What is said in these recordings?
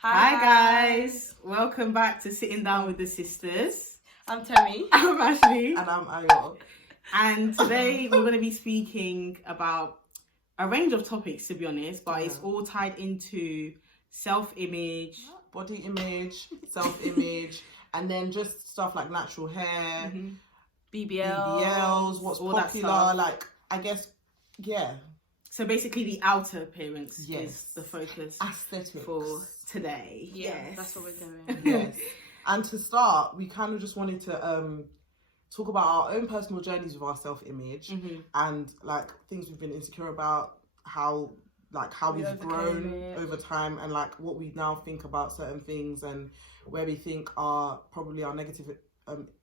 Hi guys, welcome back to Sitting Down with the Sisters. I'm Temi. I'm Ashley. And I'm Ayo. And today we're going to be speaking about a range of topics, to be honest, but it's all tied into self-image, body image, self-image, and then just stuff like natural hair, BBLs, what's all popular, like, I guess, yeah. So basically the outer appearance Yes. is the focus Aesthetics. for today. Yeah, yes. that's what we're doing. Yes. And to start, we kind of just wanted to talk about our own personal journeys with our self-image and like things we've been insecure about, how we've grown over time, and like what we now think about certain things and where we think are probably our negative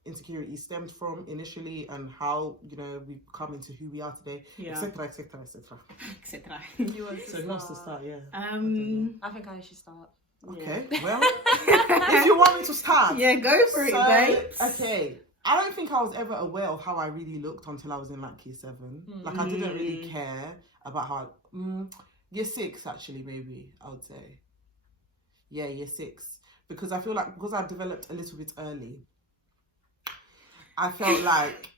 insecurities stemmed from initially, and how, you know, we've come into who we are today, etc. You want to So who wants to start? Yeah. I think I should start. Okay. Well, if you want me to start, yeah, go for it, babe. Okay. I don't think I was ever aware of how I really looked until I was in like year 7. Like I didn't really care about how. Year 6 actually, maybe I would say. Yeah, year 6, because I feel like because I developed a little bit early, I felt like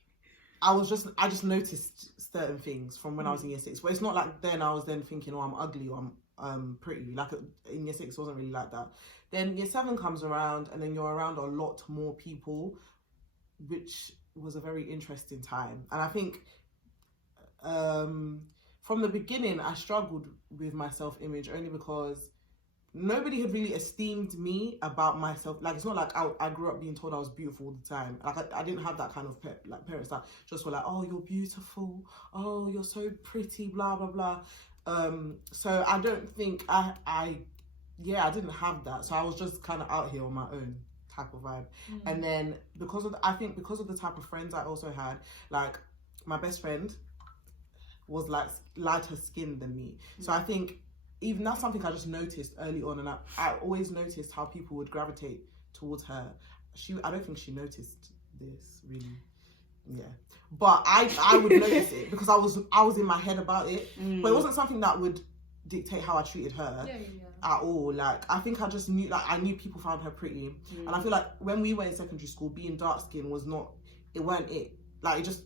I just noticed certain things from when I was in year 6. But it's not like then I was then thinking, oh, I'm ugly or I'm pretty. Like in year 6, it wasn't really like that. Then year 7 comes around, and then you're around a lot more people, which was a very interesting time. And I think from the beginning, I struggled with my self-image only because nobody had really esteemed me about myself. Like, it's not like I grew up being told I was beautiful all the time. Like, I didn't have that kind of parents that just were like, oh, you're beautiful, oh, you're so pretty, blah, blah, blah. So I don't think I didn't have that. So I was just kind of out here on my own type of vibe. And then because of the type of friends I also had, like my best friend was like lighter skinned than me. So I think even that's something I just noticed early on, and I always noticed how people would gravitate towards her. I don't think she noticed this really. Yeah. But I would notice it because I was in my head about it. But it wasn't something that would dictate how I treated her at all. Like, I think I just knew, like, I knew people found her pretty. And I feel like when we were in secondary school, being dark skinned weren't it. Like, it just,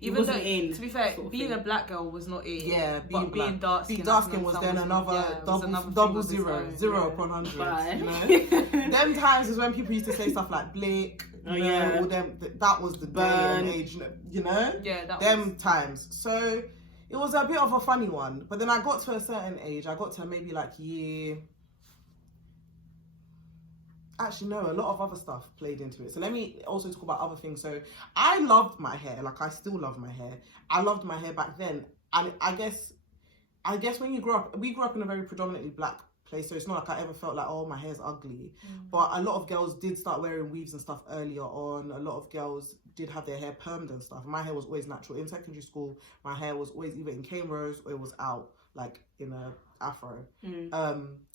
even though, to be fair, being a black girl was not it. Yeah, being dark skin was then another double zero upon 100. Right. You know? Them times is when people used to say stuff like Blake, or them. That was the day and age, you know. Yeah, them times. So it was a bit of a funny one. But then I got to a certain age. I got to maybe like year. Actually, no, a lot of other stuff played into it. So let me also talk about other things. So I loved my hair. Like, I still love my hair. I loved my hair back then. And I guess when you grow up, we grew up in a very predominantly black place. So it's not like I ever felt like, oh, my hair's ugly. But a lot of girls did start wearing weaves and stuff earlier on. A lot of girls did have their hair permed and stuff. My hair was always natural. In secondary school, my hair was always either in cane rows or it was out, like in a afro.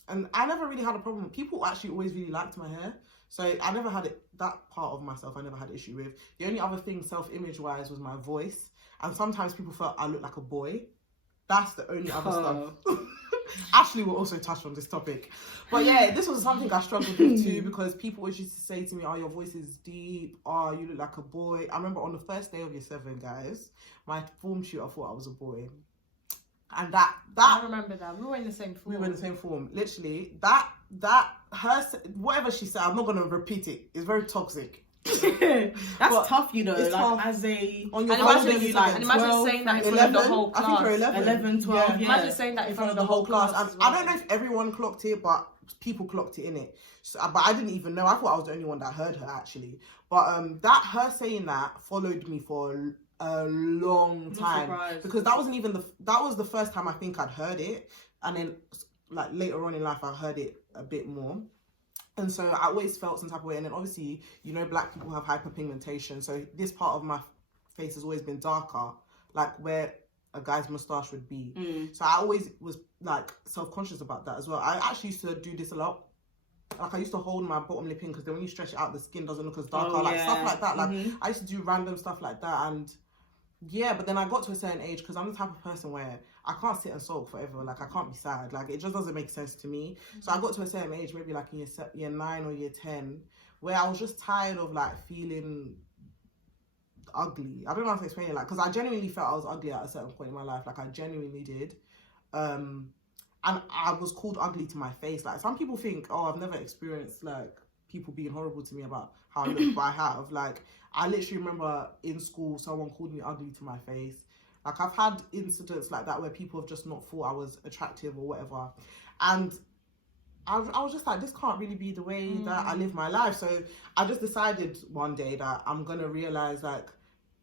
And I never really had a problem. People actually always really liked my hair. So I never had that part of myself I never had issue with. The only other thing self-image wise was my voice. And sometimes people felt I looked like a boy. That's the only other stuff. Ashley will also touch on this topic. But yeah, this was something I struggled with too, because people always used to say to me, oh, your voice is deep. Oh, you look like a boy. I remember on the first day of year 7, guys, my form tutor thought I was a boy. And that I remember that. We were in the same form. Literally, whatever she said, I'm not gonna repeat it. It's very toxic. That's tough, you know. Like, tough. As a on your imagine saying that in front of the whole class. I think you're 11, 12. Yeah. Imagine saying that in front of the whole class. And I don't know if everyone clocked it, but people clocked it in it. So, but I didn't even know. I thought I was the only one that heard her actually. But her saying that followed me for a long time, because that was the first time I think I'd heard it, and then like later on in life I heard it a bit more, and so I always felt some type of way. And then obviously, you know, black people have hyperpigmentation, so this part of my face has always been darker, like where a guy's moustache would be. So I always was like self-conscious about that as well. I actually used to do this a lot. Like, I used to hold my bottom lip in, because then when you stretch it out, the skin doesn't look as darker, stuff like that. Like, I used to do random stuff like that, and Yeah, but then I got to a certain age, because I'm the type of person where I can't sit and sulk forever. Like, I can't be sad. Like, it just doesn't make sense to me. So I got to a certain age, maybe like in year 9 or year 10, where I was just tired of like feeling ugly. I don't know how to explain it, like, because I genuinely felt I was ugly at a certain point in my life. Like, I genuinely did. And I was called ugly to my face. Like, some people think, oh, I've never experienced like people being horrible to me about how I look, but I have. Like, I literally remember in school someone called me ugly to my face. Like, I've had incidents like that where people have just not thought I was attractive or whatever. And I was just like, this can't really be the way that I live my life. So I just decided one day that I'm going to realise, like,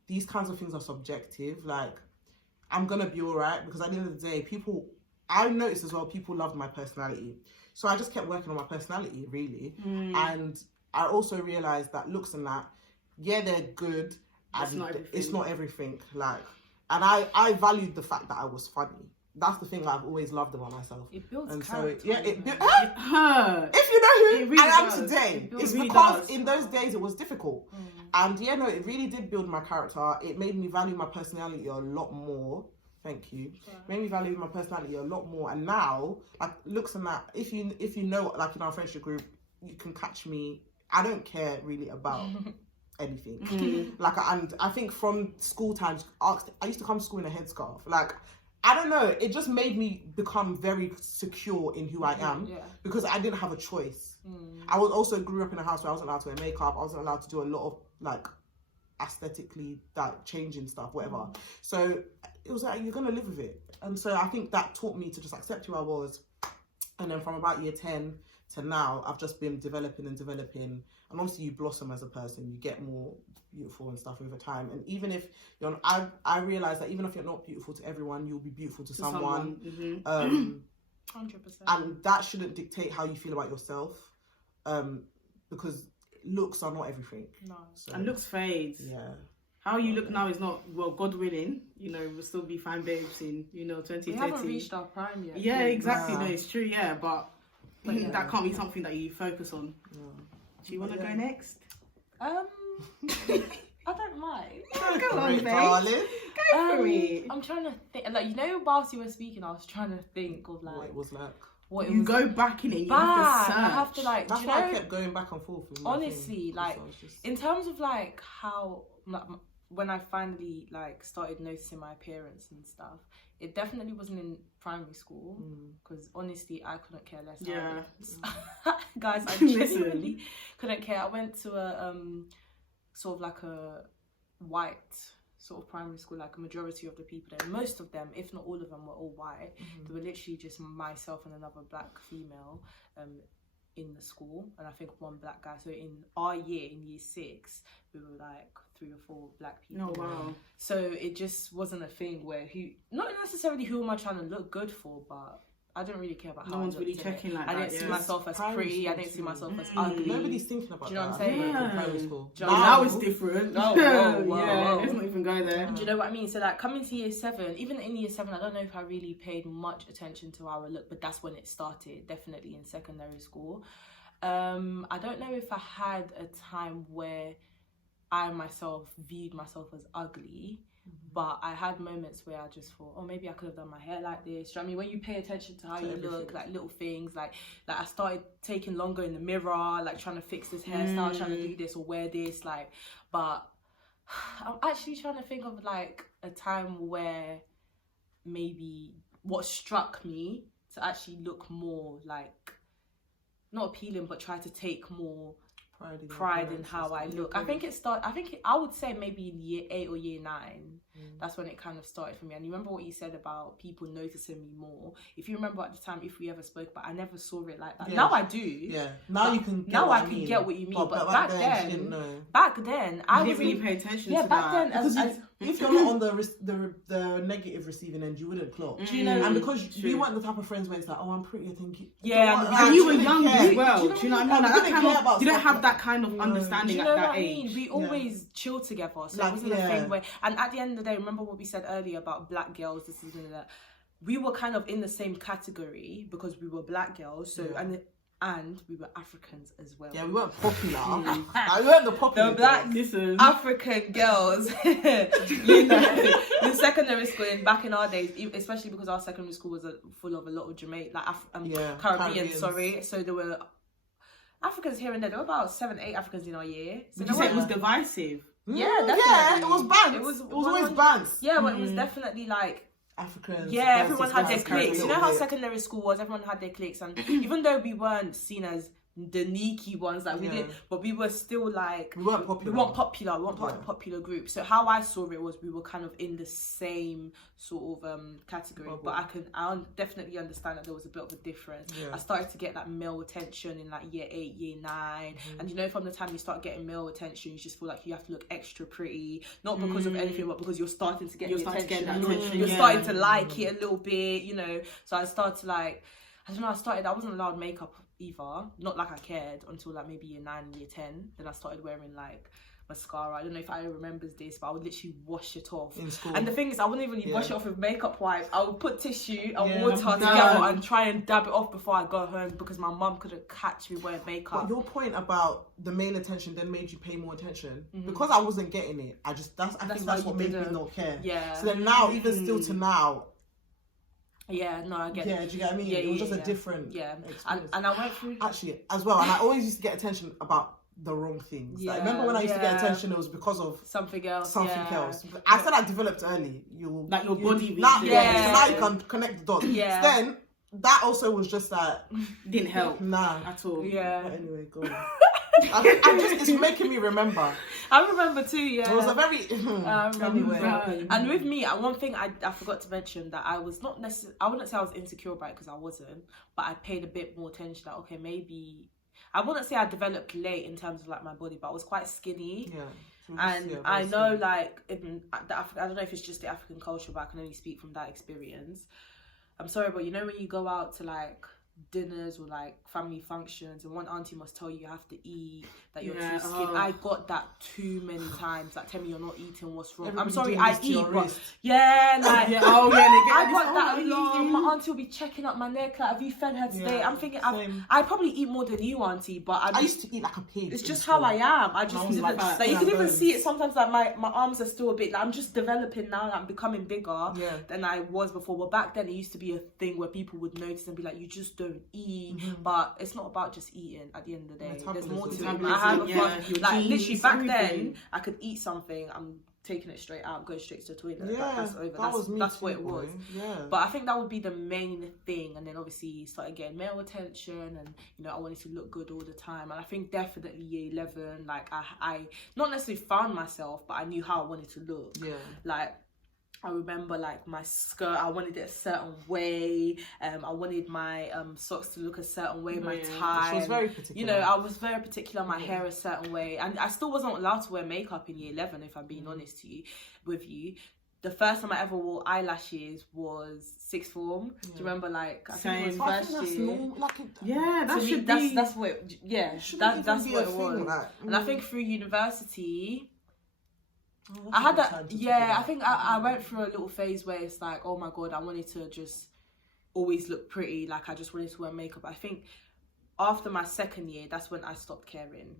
these kinds of things are subjective. Like, I'm going to be all right, because at the end of the day, I noticed as well, people loved my personality. So I just kept working on my personality, really. And I also realised that looks and that, yeah, they're good. It's not everything. Like, and I valued the fact that I was funny. That's the thing that I've always loved about myself. It builds and character. So, yeah, if you know who I am today, it's really because does. in those days it was difficult. And yeah, no, it really did build my character. It made me value my personality a lot more. Thank you. Sure. Made me value my personality a lot more. And now, like, looks and that, if you know, like, in our friendship group, you can catch me. I don't care really about anything. Like, and I think from school times, I used to come to school in a headscarf. Like, I don't know, it just made me become very secure in who I am, because I didn't have a choice. I also grew up in a house where I wasn't allowed to wear makeup. I wasn't allowed to do a lot of like aesthetically that changing stuff, whatever. So it was like, you're gonna live with it. And so I think that taught me to just accept who I was. And then from about year 10 to now, I've just been developing. And obviously you blossom as a person, you get more beautiful and stuff over time. And even if you're, I realize that even if you're not beautiful to everyone, you'll be beautiful to someone. 100%. And that shouldn't dictate how you feel about yourself, because looks are not everything. No. So, And looks fades. Yeah. How you look now is not, well, God willing, you know, we'll still be fine babes in, you know, 2030. We haven't reached our prime yet. Yeah, exactly. No, it's true, yeah, but that can't be something that you focus on. Yeah. Do you want to go next? I don't mind. Go on, babe. Darling. Go for it. I'm trying to think. Like, you know, whilst you were speaking, I was trying to think of like What it was like. what it You was. go back in it, you back. have to search. I have to like. That's do you why know, I kept going back and forth with my honestly, thing, like, because I was just... in terms of like how like, when I finally like started noticing my appearance and stuff, it definitely wasn't in primary school, because honestly I couldn't care less. Yeah. Guys, I genuinely couldn't care. I went to a sort of like a white sort of primary school. Like, a majority of the people there, most of them, if not all of them, were all white. They were literally just myself and another black female in the school, and I think one black guy. So in our year, in year 6, we were like 3 or 4 black people. Oh wow. So it just wasn't a thing where not necessarily who am I trying to look good for, but I don't really care about how No one's I looked really in checking it. like I that. didn't see myself as pretty. I didn't see myself as ugly. Nobody's thinking about Do you know that. what I'm saying? In primary school. Now it's different. Oh, whoa. Yeah, let's not even go there. Do you know what I mean? So like, coming to year 7, even in year 7, I don't know if I really paid much attention to how I look, but that's when it started, definitely in secondary school. I don't know if I had a time where I myself viewed myself as ugly, but I had moments where I just thought, oh, maybe I could have done my hair like this. Do you know what I mean? When you pay attention to how you look, like little things, like I started taking longer in the mirror, like trying to fix this hairstyle, trying to do this or wear this, like, but I'm actually trying to think of like a time where maybe what struck me to actually look more like, not appealing, but try to take more pride in how I look. I would say maybe in year 8 or year 9. That's when it kind of started for me. And you remember what you said about people noticing me more. If you remember at the time, if we ever spoke, but I never saw it like that. Yeah. Now I do. Yeah. Now you can. Now I can get what you mean. But back then, I didn't really pay attention to that. back then, as if you're not on the negative receiving end, you wouldn't clock. do you know? And because we weren't the type of friends where it's like, oh, I'm pretty, I think you. Yeah, And you were young as well. Do Do you know what I mean? Like, that kind of, you don't have that kind of Do understanding you at know that what I age. mean? We always chilled together, so Like, it wasn't a thing where. And at the end of the day, remember what we said earlier about black girls. This is that we were kind of in the same category because we were black girls. So and and we were Africans as well. Yeah, we weren't popular. We weren't the popular. The black African girls, you know, in secondary school, and back in our days, especially because our secondary school was full of a lot of Jamaican, like Caribbean, sorry. So there were Africans here and there. There were about 7-8 Africans in our year. So Would you say it was divisive? Yeah, definitely. Yeah, it was bands. It was always bands. Yeah, but it was definitely like Africans. Yeah, everyone had their cliques. You know how bit. Secondary school was? Everyone had their cliques, and even though we weren't seen as the sneaky ones that we did, but we were still like we weren't popular. We weren't popular. We weren't part of the popular group. So how I saw it was we were kind of in the same sort of category. Bubble. But I definitely understand that there was a bit of a difference. Yeah. I started to get that male attention in like year 8, year 9, and you know, from the time you start getting male attention, you just feel like you have to look extra pretty, not because of anything, but because you're starting to get attention. You're starting to like it a little bit, you know. So I started to like, I don't know, I wasn't allowed makeup either, not like I cared until like maybe year 9, year 10. Then I started wearing like mascara. I don't know if I remembers this, but I would literally wash it off in school. And the thing is, I wouldn't even wash it off with makeup wipes. I would put tissue and water together and try and dab it off before I go home, because my mum couldn't catch me wearing makeup. But your point about the male attention then made you pay more attention, because I wasn't getting it. I think that's what made me not care. Yeah. So then now, even still to now. Yeah, no, I get it. Yeah, do you get what I mean? Yeah, it was just a different experience. And I went through... Actually, as well, and I always used to get attention about the wrong things. Like, remember when I used to get attention, it was because of something else. I feel like developed early. Your body. So now you can connect the dots. Yeah. Then, that also was just that... Didn't help. Nah. At all. Yeah. But anyway, go on. It's making me remember. I remember too, yeah. It was a very... anyway. And with me, one thing I forgot to mention, that I was not necessarily... I wouldn't say I was insecure about it, because I wasn't. But I paid a bit more attention that, okay, maybe... I wouldn't say I developed late in terms of like my body, but I was quite skinny. Yeah. And I know like, I don't know if it's just the African culture, but I can only speak from that experience. I'm sorry, but you know when you go out to like dinners or like family functions and one auntie must tell you have to eat, that you're too skinny. I got that too many times, like, tell me you're not eating, what's wrong? I'm sorry, I eat, but like I got that a lot. My auntie will be checking up my neck, like, have you fed her today? I'm thinking I probably eat more than you, auntie, but I used to eat like a pig. It's just how I am. I just didn't, like you can even see it sometimes, like my arms are still a bit, like, I'm just developing now, like, I'm becoming bigger than I was before. But back then it used to be a thing where people would notice and be like, you just don't eat. But it's not about just eating at the end of the day. There's more to it. I have like literally back then I could eat something, I'm taking it straight out, going straight to the toilet. That's over. That's what it was. But I think that would be the main thing. And then obviously started getting male attention, and you know, I wanted to look good all the time. And I think definitely year 11, like I not necessarily found myself, but I knew how I wanted to look. Like I remember like my skirt, I wanted it a certain way. I wanted my socks to look a certain way, my tie. She was very particular. You know, I was very particular, my hair a certain way. And I still wasn't allowed to wear makeup in year 11, if I'm being honest with you. The first time I ever wore eyelashes was sixth form. Do you remember, like, I think it was first year. That should be. That's what that's what it was. And I think through university, I had that, I think I went through a little phase where it's like, oh my God, I wanted to just always look pretty. Like, I just wanted to wear makeup. I think after my second year, that's when I stopped caring.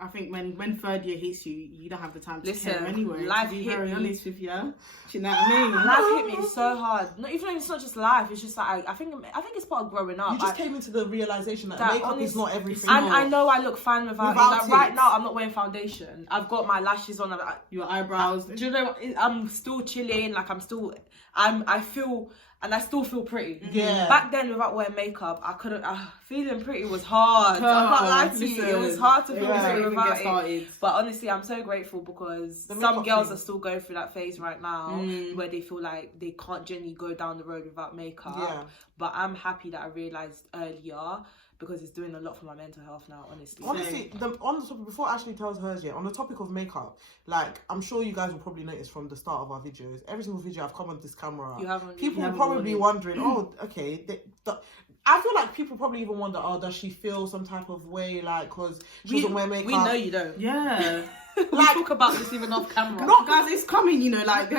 I think when third year hits you, you don't have the time to care anyway. Life to be hit very me. honest with you. Do you know what I mean? Life hit me so hard. Not even, it's not just life. It's just like I think it's part of growing up. You just came into the realization that makeup is not everything. And I know I look fine without it. Like, right now, I'm not wearing foundation. I've got my lashes on. Your eyebrows. Do you know what? I'm still chilling. Like I feel. And I still feel pretty. Yeah. Back then, without wearing makeup, I couldn't. Feeling pretty was hard. I can't lie to you. It was hard to feel pretty without it. But honestly, I'm so grateful, because some girls are still going through that phase right now where they feel like they can't genuinely go down the road without makeup. Yeah. But I'm happy that I realised earlier, because it's doing a lot for my mental health now, honestly. Honestly, on the topic, before Ashley tells hers on the topic of makeup, like, I'm sure you guys will probably notice from the start of our videos, every single video I've come on this camera, people will probably be wondering, oh, okay, I feel like people probably even wonder, oh, does she feel some type of way, like, because she doesn't wear makeup? We know you don't. Yeah. We talk about this even off camera. No, guys, it's coming, you know, like,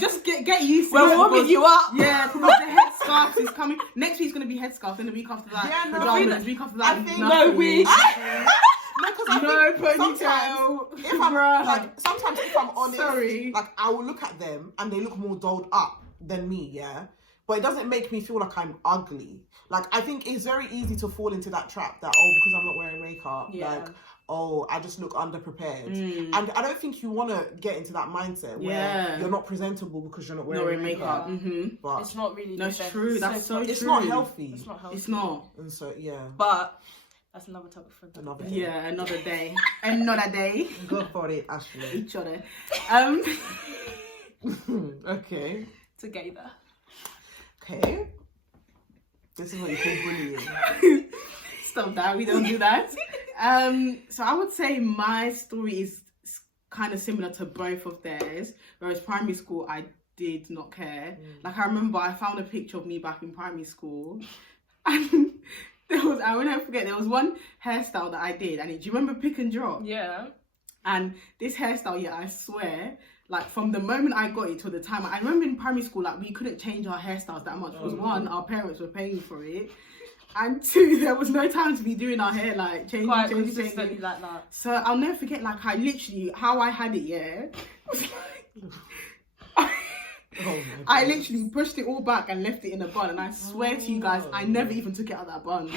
just get used to it. We're warming you up. Yeah, because the headscarf is coming. Next week's going to be headscarf, then the week after that, Yeah, no, pajamas, week after that, I think- No wig. No, because I No think sometimes ponytail. if I'm Bruh. like, sometimes if I'm honest, Sorry. like I will look at them and they look more dolled up than me, yeah. But it doesn't make me feel like I'm ugly. Like I think it's very easy to fall into that trap that because I'm not wearing makeup, like I just look underprepared. And I don't think you want to get into that mindset where you're not presentable because you're not wearing makeup. But It's not really. That's the best. true. That's so it's true. not healthy. It's not healthy. It's not. And so But that's another topic for another day. Yeah, another day. Another day. Go for it, Ashley. Each other. Okay. together. Okay. This is what you call bullying. Stop that. We don't do that. So I would say my story is kind of similar to both of theirs. Whereas primary school, I did not care. Like I remember, I found a picture of me back in primary school, and I will never forget. There was one hairstyle that I did, and do you remember pick and drop? Yeah. And this hairstyle, yeah, I swear, like from the moment I got it to the time, I remember in primary school, like we couldn't change our hairstyles that much because one, our parents were paying for it, and two, there was no time to be doing our hair like changing. Quite consistently like that. So I'll never forget, like I literally how I had it, yeah. Was like, I literally pushed it all back and left it in a bun, and I swear to you guys, I never even took it out of that bun.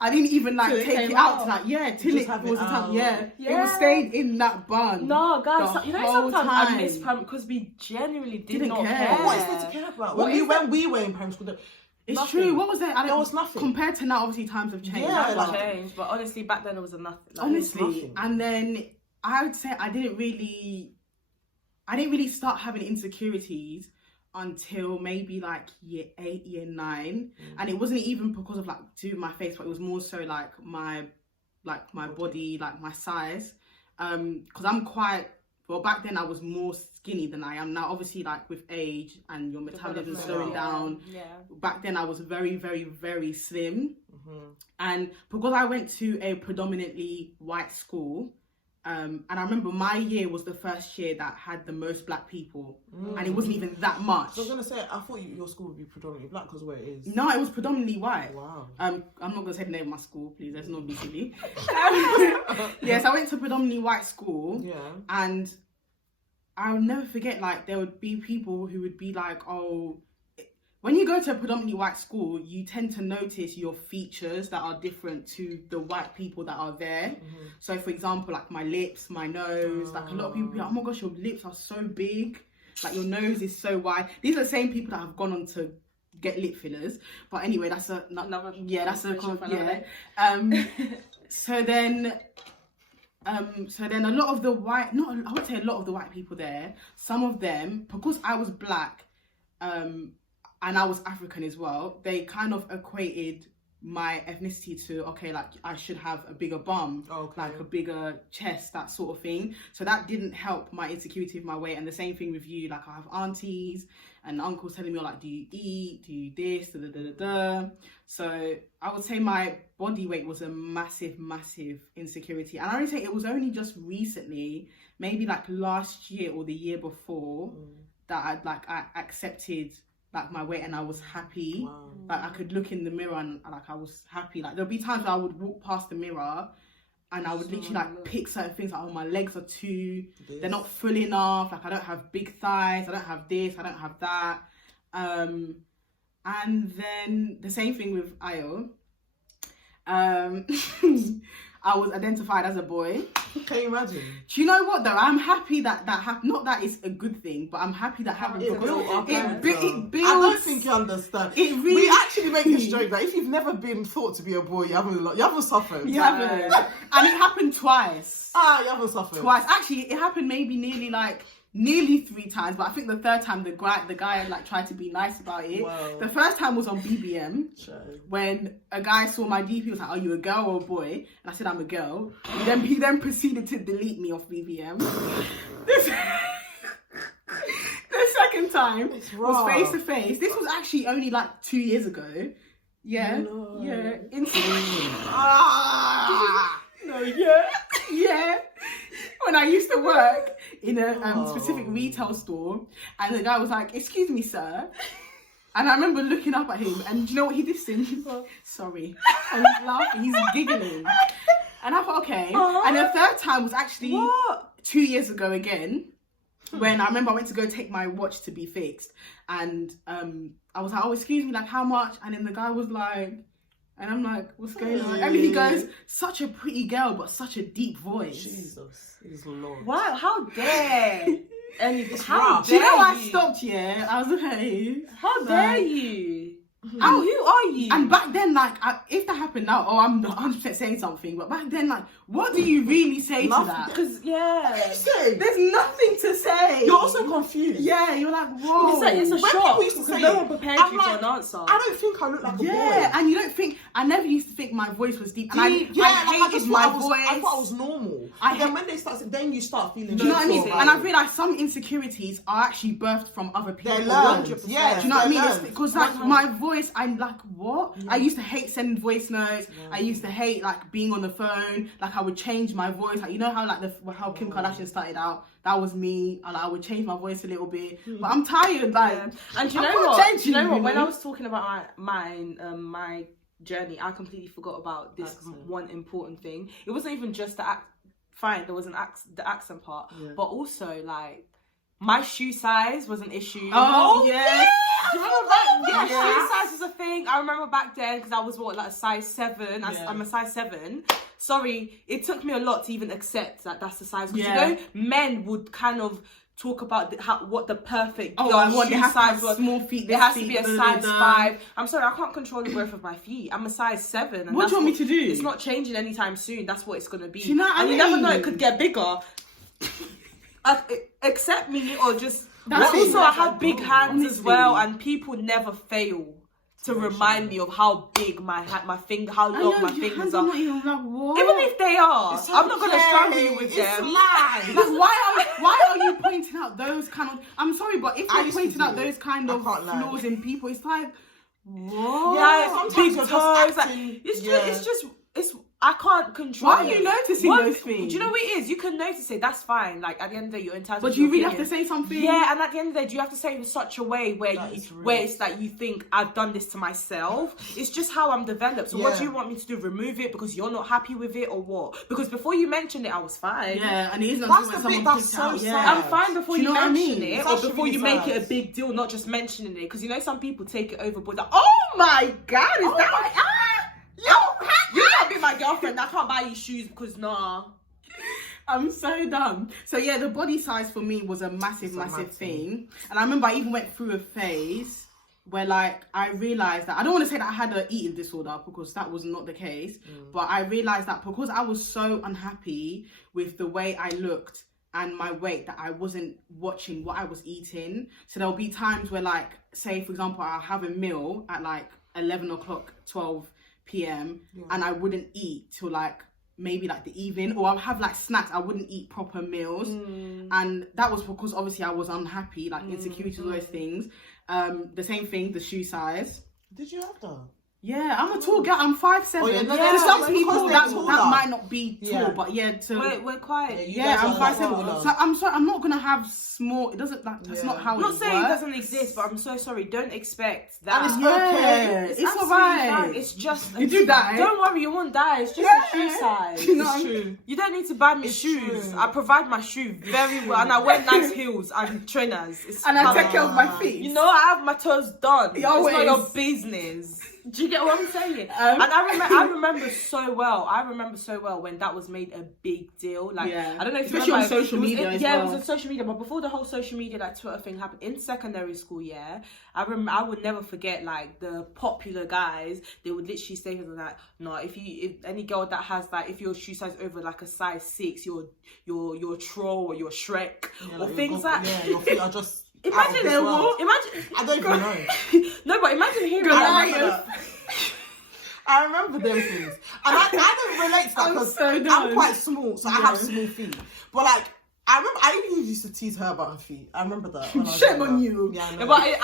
I didn't even like take it out to like till it was the time. Yeah, it was stayed in that bun. No, guys, you know sometimes I time. miss primary because we genuinely Didn't not care. care. What is there to care about? When we were in primary school, It's nothing. true. What was there? There was nothing. Compared to now, obviously times have changed. Yeah, It's like- changed, but honestly, back then it was a nothing. Like, Honestly, nothing. and then I would say I didn't really start having insecurities until maybe like year 8, year 9, and it wasn't even because of like doing my face, but it was more so like my body, like my size, because I'm quite. Well, back then I was more skinny than I am now. Obviously, like with age and your metabolism slowing down. Yeah. Back then I was very, very, very slim. And because I went to a predominantly white school, and I remember my year was the first year that had the most black people, and it wasn't even that much. I was gonna say, I thought your school would be predominantly black because where it is. No, it was predominantly white. Wow. I'm not gonna say the name of my school, please. Let's not be silly. Yes, I went to a predominantly white school. Yeah. And I'll never forget, like, there would be people who would be like, oh, when you go to a predominantly white school, you tend to notice your features that are different to the white people that are there. So, for example, like my lips, my nose, like a lot of people be like, oh my gosh, your lips are so big. Like, your nose is so wide. These are the same people that have gone on to get lip fillers. But anyway, that's a... So then a lot of the white, I would say a lot of the white people there, some of them, because I was black, and I was African as well, they kind of equated my ethnicity to, okay, like I should have a bigger bum, like a bigger chest, that sort of thing. So that didn't help my insecurity of my weight. And the same thing with you, like I have aunties and uncles telling me, like, do you eat, do you this, da da da da da. So I would say my body weight was a massive, massive insecurity. And I would say it was only just recently, maybe like last year or the year before, that I accepted like my weight and I was happy. Wow. Like I could look in the mirror and like I was happy. Like there'll be times where I would walk past the mirror and I would literally like pick certain things, like, oh, my legs are they're not full enough, like I don't have big thighs, I don't have this, I don't have that. And then the same thing with Ayo. I was identified as a boy. Can you imagine? Do you know what though? I'm happy that happened. Not that it's a good thing, but I'm happy that happened It because built up. it builds. I don't think you understand. It really. We actually make this joke that if you've never been thought to be a boy, you haven't suffered. You haven't. And it happened twice. You haven't suffered. Twice. Actually, it happened maybe nearly 3 times, but I think the third time the guy like tried to be nice about it. Wow. The first time was on BBM when a guy saw my DP, was like, "Are you a girl or a boy?" And I said, "I'm a girl." He then proceeded to delete me off BBM. The second time was face to face. This was actually only like 2 years ago. Yeah, No. yeah. No, yeah. Yeah. when I used to work in a specific retail store, and the guy was like, "Excuse me, sir." And I remember looking up at him, and do you know what he did? Sorry. And he's laughing, he's giggling. And I thought, okay. And the third time was actually 2 years ago again, when I remember I went to go take my watch to be fixed. And I was like, "Oh, excuse me, like how much?" And then the guy was like, and I'm like, "What's going on?" And he goes, "Such a pretty girl, but such a deep voice." Jesus, is Lord. Wow, how dare! And how Do you know I stopped? Yeah, I was like, "Hey, how dare you? Oh, who are you?" And back then, like, if that happened now, I'm 100% saying something. But back then, like, what do you really say to that? Because There's nothing to say. You're also confused. Yeah, you're like, whoa. It's a When shock people used to because say no it, one prepared I'm you like, for an answer. I don't think I look like a boy. Yeah, and you don't think, I never used to think my voice was deep. And I hated my voice. I thought I was normal. And then when they start, then you start feeling. Do you know what I mean? And I've realised some insecurities are actually birthed from other people. They're learned. 100%. Yeah, Do you know what I mean? learned. It's because like my voice, I'm like, what? Yeah. I used to hate sending voice notes. Yeah. I used to hate like being on the phone. Like I would change my voice. Like you know how like how Kim Kardashian started out. That was me. And I would change my voice a little bit. But I'm tired. Like, and do you know what? Do you know what? When I was talking about my journey, I completely forgot about this one important thing. It wasn't even just the fine. There was the accent part, but also like my shoe size was an issue. Oh yes. Do you remember back? Shoe size was a thing. I remember back then because I was like a size 7. I'm a size 7. Sorry, it took me a lot to even accept that that's the size. Because you know, men would kind of talk about what the perfect shoe size was. Small feet. There has to be a size 5. I'm sorry, I can't control the growth of my feet. I'm a size 7. And what do you want me to do? It's not changing anytime soon. That's what it's gonna be. Do you know what I mean? You never know; it could get bigger. Accept me or just. Also, I have big hands as well, and people never fail to remind me of how big my finger, how long my fingers are. Even if they are, I'm not gonna strangle you with them. Like, why are you pointing out those kind of? I'm sorry, but if you're pointing out those kind of flaws in people, it's like, what? Yeah, big toes. It's I can't control. Why are you noticing those things? Do you know what it is? You can notice it. That's fine. Like at the end of the day, you're entitled. But do you really have to say something? Yeah, and at the end of the day, do you have to say it in such a way where it's like you think I've done this to myself? It's just how I'm developed. So what do you want me to do? Remove it because you're not happy with it, or what? Because before you mentioned it, I was fine. Yeah, and it isn't. That's the bit that's so sad. I'm fine before you mention it, or before you make it a sad. big deal, not just mentioning it. Because you know some people take it overboard. Like, oh my god, is that? You can't be my girlfriend. I can't buy you shoes because nah. I'm so dumb. So yeah, the body size for me was a massive thing. And I remember I even went through a phase where like I realized that I don't want to say that I had an eating disorder because that was not the case. But I realized that because I was so unhappy with the way I looked and my weight that I wasn't watching what I was eating. So there'll be times where like, say for example, I'll have a meal at like 11 o'clock, 12 p.m. and I wouldn't eat till like maybe like the evening, or I'll have like snacks. I wouldn't eat proper meals, and that was because obviously I was unhappy, like insecurities, all those things. The same thing, the shoe size. Did you have that? Yeah, I'm a tall girl. I'm 5'7". Oh, yeah, To some people that might not be tall, but we're quiet. Yeah, I'm 5'7". So I'm sorry, I'm not gonna have small. It doesn't. That's not how. I'm not saying it doesn't exist, but I'm so sorry. Don't expect that. And it's okay. It's alright. It's just you do die. Don't worry, you won't die. It's just a shoe size. You know what I mean? You don't need to buy me shoes. True. I provide my shoe very well, and I wear nice heels and trainers. And I take care of my feet. You know, I have my toes done. It's not your business. Do you get what I'm saying? And I remember so well. I remember so well when that was made a big deal. Like I don't know if you remember. On social media as well. Yeah, it was on social media. But before the whole social media like Twitter thing happened in secondary school, I would never forget like the popular guys. They would literally say things like, "No, if any girl that has like if your shoe size over like a size 6, you're troll or you're Shrek or things like." Yeah, your feet are just. Imagine. I don't even know. No, but imagine hearing I remember them things, and I don't relate to that because I'm quite small, so I have small feet. But like, I remember I even used to tease her about her feet. I remember that. Shame on you. Yeah, I know. But I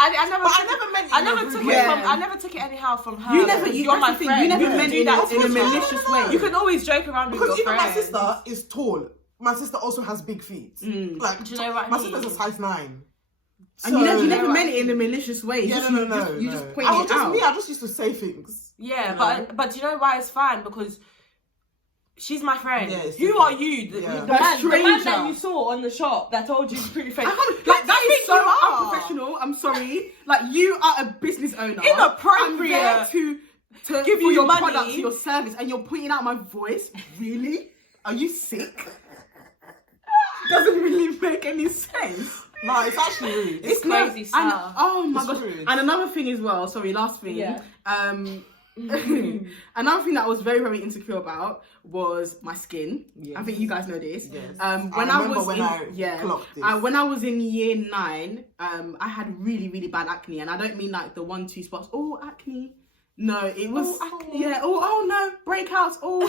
never took it anyhow from her. You're my friend. You never meant it in a malicious way. You can always joke around with your friends. Because even my sister is tall. my sister also has big feet. Like, Do you know what I my mean? sister's a size 9. And you So- never meant it in a malicious way. Yeah, no. You just point I was it just out. me. I just used to say things. Yeah, You know? but do you know why it's fine? Because she's my friend. Yeah, it's Who different. are you? The, Yeah. the, A man, the man stranger. that you saw on the shop that told you to put your face. I can't, Like, that you is so think you are. unprofessional. I'm sorry. Like, you are a business owner. Inappropriate. I'm there to Give for you your money. product, your service, and you're pointing out my voice. Really? Are you sick? Doesn't really make any sense. No, it's actually rude. It's crazy And, stuff. oh my It's gosh. rude. And another thing as well, sorry, last thing. Yeah. Another thing that I was very, very insecure about was my skin. Yes. I think you guys know this. Yes. When I remember was when in I clocked this. when I was in year 9, I had really, really bad acne, and I don't mean like the 1-2 spots. Oh, acne. No, it was acne. Yeah. Oh no, breakouts. Oh.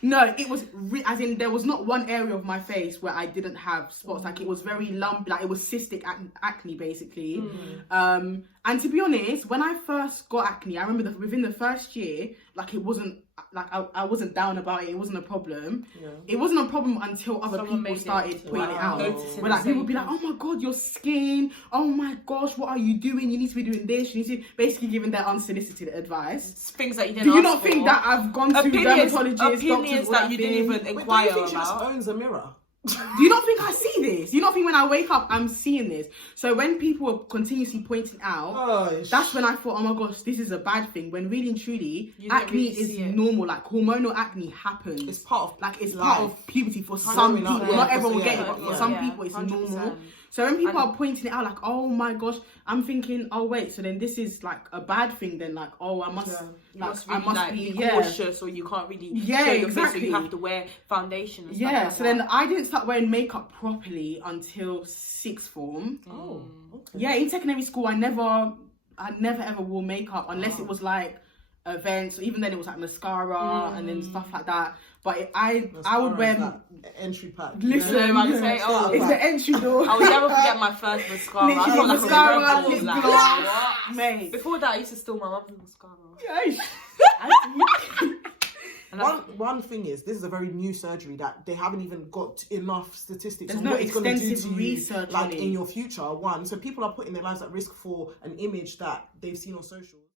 No, it was as in there was not one area of my face where I didn't have spots. Like, it was very lumpy, like it was cystic acne basically. And to be honest, when I first got acne, I remember within the first year, like it wasn't like I wasn't down about it. It wasn't a problem. Yeah. It wasn't a problem until other Someone people made started it pointing it out. noticing Where like the people would be same like, "Oh my god, your skin! Oh my gosh, what are you doing? You need to be doing this. You need to," basically giving their unsolicited advice. Things that you didn't Do you ask not think for. that I've gone to opinions dermatologists, doctors, that all you didn't thing? even Wait, don't inquire you think she just about? owns a mirror? Do you not think I see this? Do you not think when I wake up I'm seeing this? So when people are continuously pointing out, Oh, that's when I thought, oh my gosh, this is a bad thing. When really and truly, You don't acne really is see it. normal. Like, hormonal acne happens. it's part of Like, it's life. part of puberty for some Growing people. up, Not yeah, everyone will yeah, get it, but for yeah. some Yeah, people it's 100%. normal. So when people And- are pointing it out, like, oh my gosh, I'm thinking, oh wait, so then this is like a bad thing. Then like, oh, I must, You like, must I really must be be, yeah. cautious, or you can't really Yeah, show your face, so exactly. you have to wear foundation and stuff Yeah. like So that. then I didn't start wearing makeup properly until 6th form. Oh, okay. Yeah, in secondary school, I never ever wore makeup unless it was like events. Even then, it was like mascara and then stuff like that. But I would wear. Mascara is that entry pack. Listen, You know what I'm saying? Oh, it's the entry door. I will never forget my first mascara. I Literally, felt like mascara, a rebel, lip like, gloss, what? mate. Before that, I used to steal my mum's mascara. Yes. And that's- One thing is, this is a very new surgery that they haven't even got enough statistics There's on no what it's going to do extensive to you, research like on it. in your future. So people are putting their lives at risk for an image that they've seen on social.